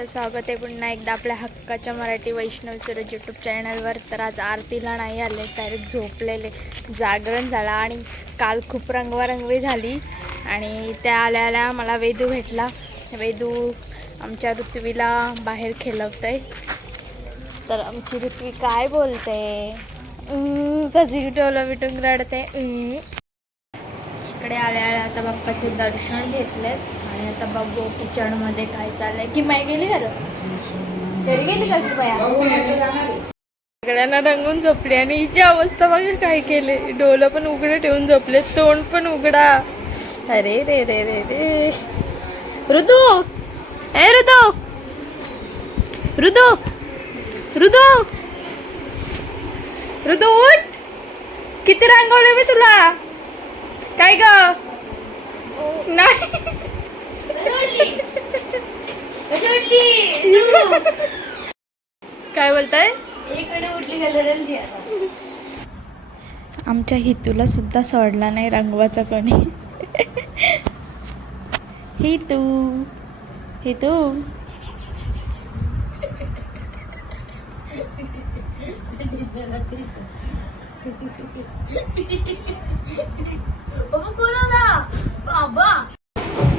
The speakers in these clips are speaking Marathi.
गाईज स्वागत आहे. पुन्हा एकदा आपल्या हक्काच्या मराठी वैष्णव सुरज यूट्यूब चॅनलवर तर आज आरतीला नाही आले डायरेक्ट झोपलेले. जागरण झाला आणि काल खूप रंगवारंगवी झाली. आणि त्या आल्या आल्या मला वेदू भेटला. वेदू आमच्या ऋत्वीला बाहेर खेळवतंय. तर आमची ऋत्वी काय बोलते? कधी टोलं बिटून रडते? इकडे आल्या आल्या आता बाप्पाचे दर्शन घेतलेत. आता बघू किचनमध्ये काय चाललंय. की माय गेली घरी गेली का सगळ्यांना रंगून झोपली आणि हिची अवस्था बघा काय केले. डोलं पण उघडे ठेवून झोपले. तोंड पण उघडा. अरे रे रे रे रे. ऋतू! ए ऋतू! ऋतू! ऋतू! ऋतू उठ! किती रांगवले मी तुला. काय ग? नाही. काय बोलताय? आमच्या हितूला सुद्धा सोडला नाही रंगवाचा कोणी. हितू. हितू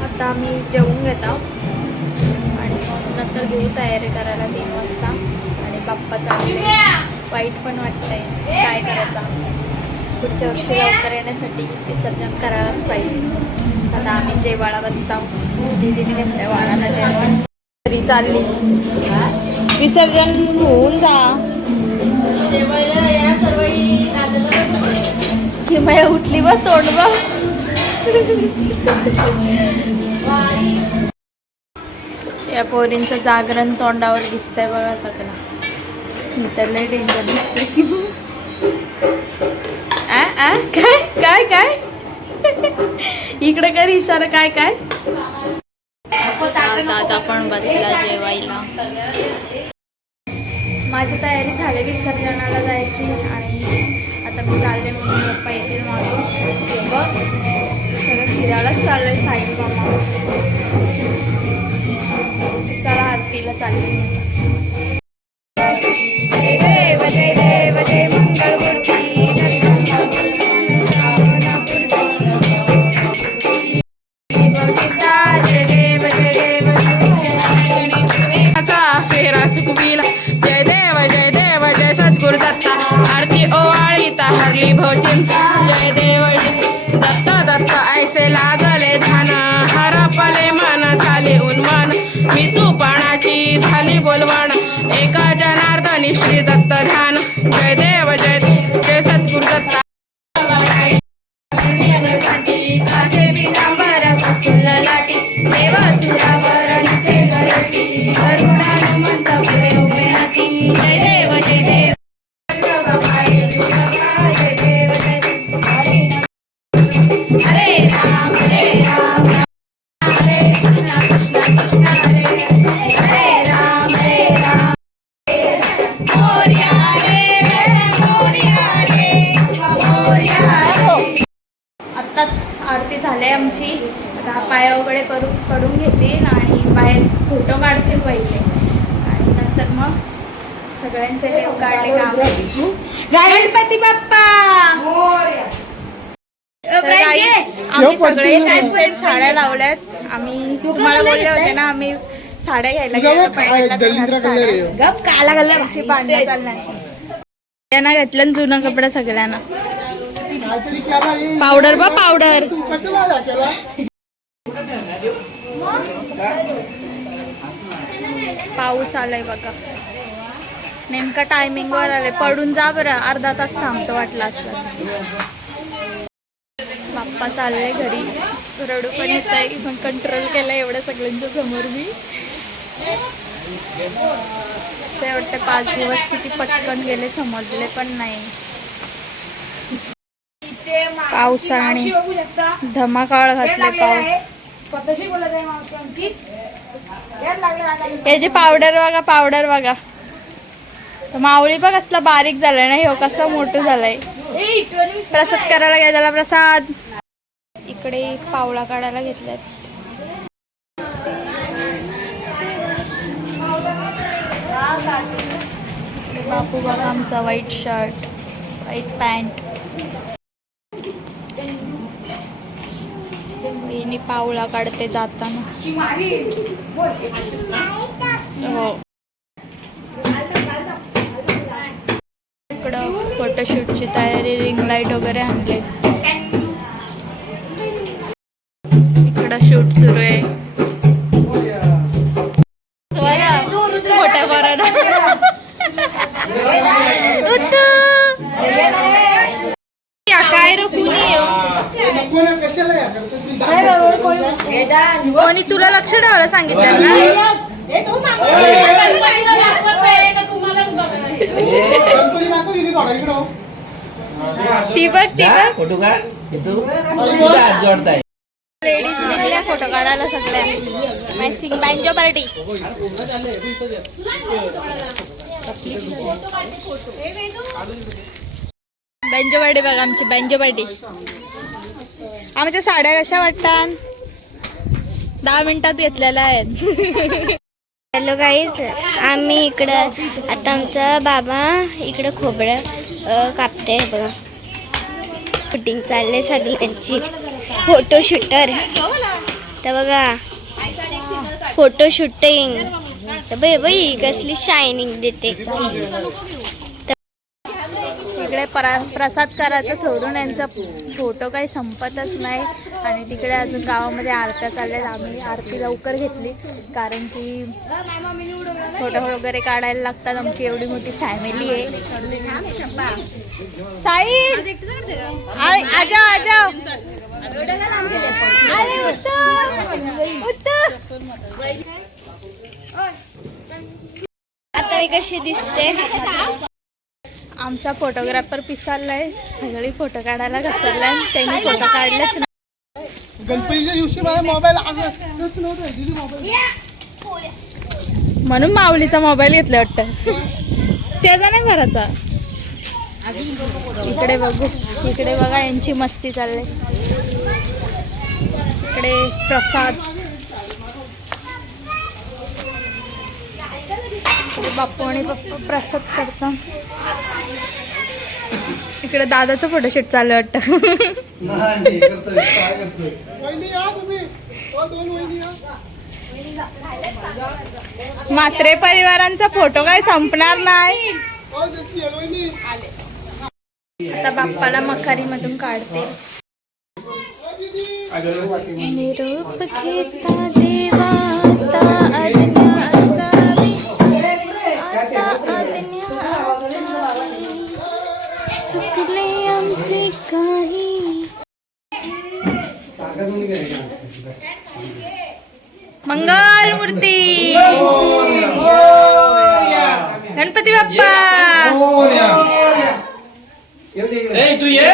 आता आम्ही जेवून घेतो. आणि मग नंतर घेऊ तयारी करायला तीन वाजता. आणि बाप्पा चालले. वाईट पण वाटतंय. काय करायचं? पुढच्या वर्षी लवकर येण्यासाठी विसर्जन करायलाच पाहिजे. आता आम्ही जेवाळा बसता. दीदीने घेतलंय वाळाला जेवण. तरी चालली. विसर्जन होऊन जा. किमया उठली बा तोंड बा या पोरींचं जागरण तोंडावर दिसतंय बघा सगळं. तर लय डेंजर दिसते की आ आ काय काय काय? इकडे कर इशारा काय काय? दादा पण बसला जेवायला. माझी तयारी झाली विसर्जनाला जायची आणि आता मी चालले मम्मी पप्पा येतील माझं बघ. सगळं फिरायलाच चाललंय साईड मामा चला आरतीला चालले. जय देव दत्त दत्त ऐसे लागले धन हरपले मन झाले उन्मन मी तू पाणाची झाली बोलवण. एका जनार्दनी श्री दत्त ध्यान. गणपती बाप्पा. आम्ही सगळे सेम सेम साड्या लावल्यात. आम्ही तुम्हाला बोलले होते ना आम्ही साड्या घ्यायला यांना घेतलं जुना कपडा सगळ्यांना. पावडर बा पावडर पाऊस आलाय बघा. नेमका टायमिंग वर आलाय. पडून जा बरं. अर्धा तास थांबतो वाटलं असलं बाप्पा चालले घरी. रडू पण येत आहे पण कंट्रोल केलं एवढं सगळ्यांच्या समोर मी. असं वाटतं पाच दिवस किती पटकन गेले समजले पण नाही. पावसाने धमाकाळ घातले पाऊस. स्वतःशी बोलत आहे. हे जे पावडर बघा पावडर बघा. मावळी माऊली बघ कसला बारीक झालाय ना हे कसं मोठं झालंय. प्रसाद करायला घ्या त्याला प्रसाद. इकडे पावळा काढायला घेतल्यात. बापू बघा आमचा व्हाईट शर्ट व्हाईट पॅन्ट वहिनी पावळा काढते जाताना. हो इकडं फोटोशूटची तयारी रिंग लाइट वगैरे आणले. इकडं शूट सुरू आहे. काय रे कुणी कोणी तुला लक्ष ठेवायला सांगितलं ना? बघ फोटो काढ. हात जोडताय. लेडीज निघल्या फोटो काढायला सगळ्या. Matching banjo party banjo party बघा आमची बँजो पार्टी आमच्या साड्या कशा वाटतात? दहा मिनिटात घेतलेल्या आहेत. हॅलो गाईज आम्ही इकडं आता आमचा बाबा इकडं खोबरं कापते बघा. शूटिंग चालले सगळ्यांची फोटो शूटर तर बघा फोटो शूटिंग तर बाई बाई कसली शायनिंग देते. इकडे परा प्रसाद करायचं सोडून यांचा फोटो काही संपतच नाही. आणि तिकडे अजून गावामध्ये आरत्या चालल्यात. आम्ही आरती लवकर घेतली कारण की फोटो वगैरे काढायला लागतात. आमची एवढी मोठी फॅमिली आहे. साई! आजा आजा! आता मी कशी दिसते? आमचा फोटोग्राफर पिसाललाय. सगळी फोटो काढायला घसरलाय. त्यांनी फोटो काढलेच नाही. गणपतीच्या दिवशी मला मोबाईल आणलाच नव्हतं दिली मोबाईल म्हणून माऊलीचा मोबाईल घेतला वाटतं. त्याचा नाही घराचा. इकडे बघू. इकडे बघा यांची मस्ती चालली. इकडे प्रसाद. इकडे बाप्पू आणि पप्पा प्रसाद करतात. इकडे दादाचं फोटोशूट चालू वाटतं. नाही करतोय काय करतोय? वहिनी या तुम्ही. ओ दोन वहिनी या. म्हात्रे परिवारांचा फोटो काय संपणार नाही. वहिनी. आता बाप्पाला मखारीमधून काढते. निरोप घेता देवा मंगल मूर्ती गणपती बाप्पा। ए तू ये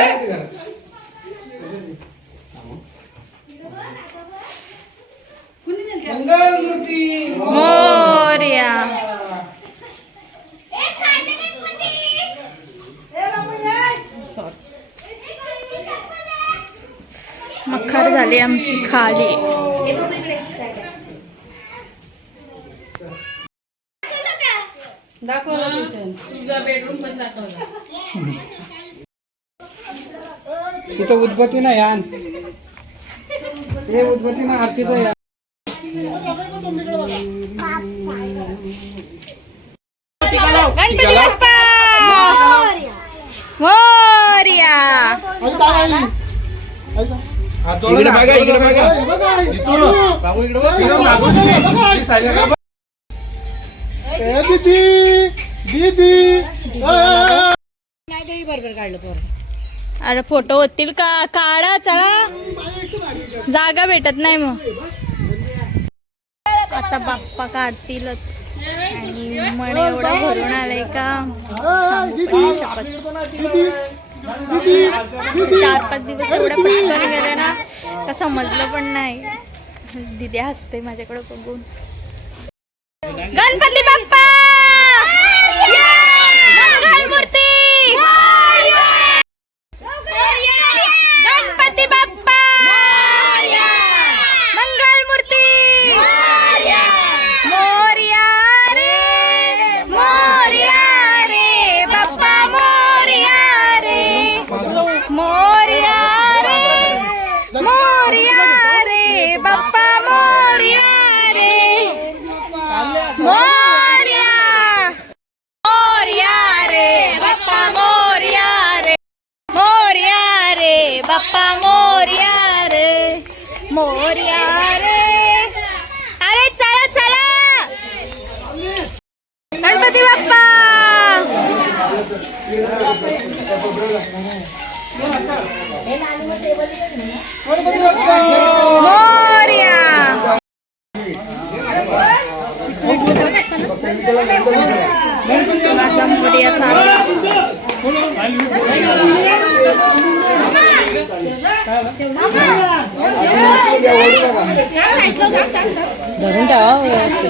मोर्या मखर झाली आमची खाली. इथं उद्बत्ती नाही आण. हे उद्बत्ती ना आरतीचं या. गणपती बाप्पा! मोर्या! इकडे बघा, इकडे बघा. इथून. बाबू इकडे बघा, दीदी दीदी. ए, अरे फोटो होतील का? काढा चला. जागा भेटत नाही मग. आता बाप्पा काढतीलच. आणि मन एवढं भरून आलंय का? चार पाच दिवस एवढ्या पटकन गेले ना तर समजलं पण नाही. दिदी हसते माझ्याकडे बघून. गणपती बाप्पा! Moria! ধরুনটা আছে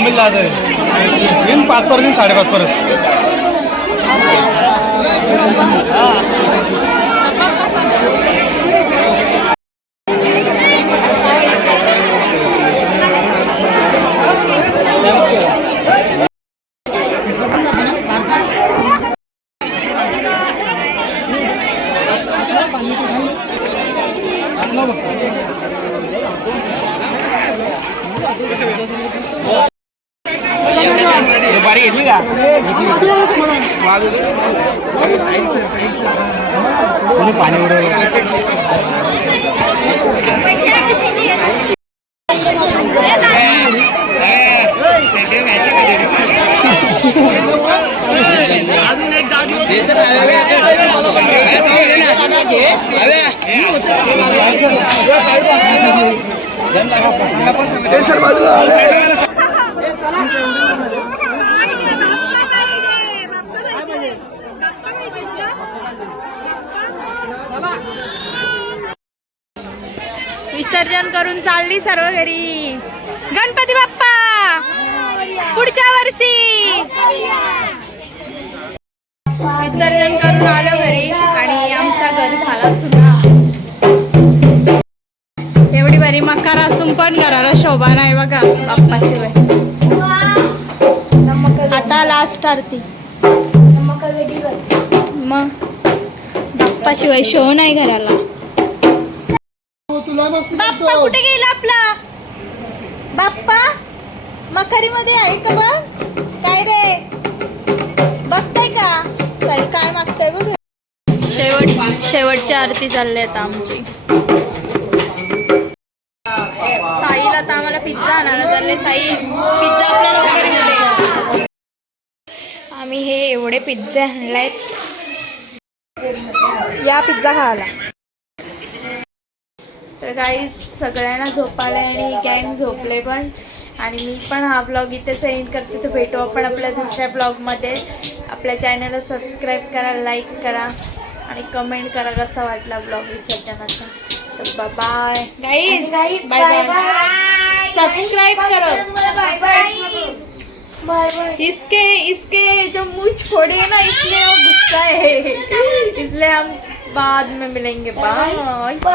मुंबईला जायचं आहे. येईन पाच परत येईन साडेपाच परत पाणी हे सर बाजूला विसर्जन करून चालली सर्व घरी. गणपती बाप्पा पुढच्या वर्षी. विसर्जन करून आलो घरी आणि आमचा घर झाला सुद्धा एवढी बरी मकार असून पण घराला शोभा नाही बघा बाप्पाशिवाय. आता लास्ट आरती. मग बाप्पाशिवाय शो नाही घराला. तुला मस्त बाप्पा कुठे गेला आपला? बाप्पा मखारीमध्ये आहे का बघ? काय रे? बघताय का? चल काय मागताय बघ? शेवट शेवटची आरती चालली आता आमची. साईला तर आम्हाला पिझ्झा आणायला चालले. साई पिझ्झा आपल्या लवकर येऊ दे आम्ही हे एवढे पिझ्झे आणलेत. या पिझ्झा खायला. तर काही सगळ्यांना झोपायला आणि गँग झोपले पण. आणि मी पण हा ब्लॉग इथे सेंड करते. तर भेटू आपण आपल्या दुसऱ्या ब्लॉगमध्ये आपल्या चॅनलला सबस्क्राईब करा लाईक करा आणि कमेंट करा कसा वाटला ब्लॉग विसर्जनाचा तर bye guys bye bye subscribe करो. इसके इसके जो मुझ फोड़े हैं ना इसलिए वो गुस्सा है। इसलिए हम बाद में मिलेंगे। बाय